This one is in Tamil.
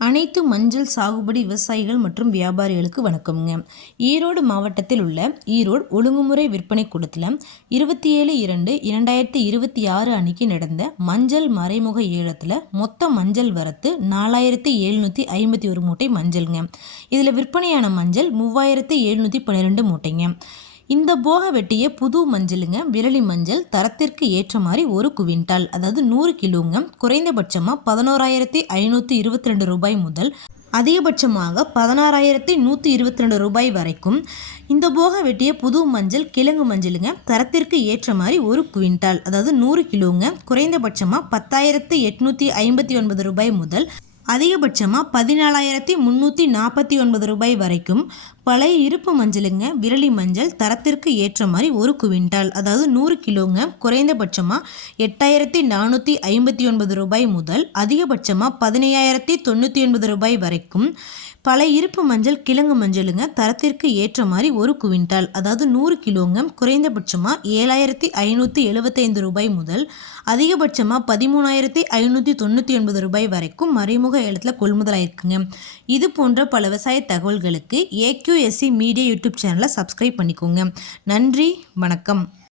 அனைத்து மஞ்சள் சாகுபடி விவசாயிகள் மற்றும் வியாபாரிகளுக்கு வணக்கம்ங்க. ஈரோடு மாவட்டத்தில் உள்ள ஈரோடு ஒழுங்குமுறை விற்பனை கூடத்தில் 27/2/2026 அன்னைக்கு நடந்த மஞ்சள் மறைமுக ஏலத்தில் மொத்த மஞ்சள் வரத்து 4751 மூட்டை மஞ்சள்ங்க. இதில் விற்பனையான மஞ்சள் 3712 மூட்டைங்க. இந்த போக வெட்டிய புது மஞ்சளுங்க விரலி மஞ்சள் தரத்திற்கு ஏற்ற மாதிரி 1 குவிண்டால் அதாவது 100 கிலோங்க. குறைந்தபட்சமாக 11,522 ரூபாய் முதல் அதிகபட்சமாக 16,122 ரூபாய் வரைக்கும். இந்த போக வெட்டிய புது மஞ்சள் கிழங்கு மஞ்சளுங்க தரத்திற்கு ஏற்ற மாதிரி 1 குவிண்டால் அதாவது 100 கிலோங்க. குறைந்தபட்சமாக 10,859 ரூபாய் முதல் அதிகபட்சமாக 14,349 ரூபாய் வரைக்கும். பழைய இருப்பு மஞ்சளுங்க விரலி மஞ்சள் தரத்திற்கு ஏற்ற மாதிரி 1 குவிண்டால் அதாவது 100 கிலோங்க. குறைந்தபட்சமாக 8,459 ரூபாய் முதல் அதிகபட்சமாக 15,099 ரூபாய் வரைக்கும். பழைய இருப்பு மஞ்சள் கிழங்கு மஞ்சளுங்க தரத்திற்கு ஏற்ற மாதிரி 1 குவிண்டால் அதாவது 100 கிலோங்க. குறைந்தபட்சமாக 7,575 ரூபாய் முதல் அதிகபட்சமாக 13,599 ரூபாய் வரைக்கும் மறைமுக ஏலத்தில் கொள்முதலாயிருக்குங்க. இது போன்ற பல விவசாய தகவல்களுக்கு AQSC மீடியா யூடியூப் சேனலை சப்ஸ்கிரைப் பண்ணிக்கோங்க. நன்றி, வணக்கம்.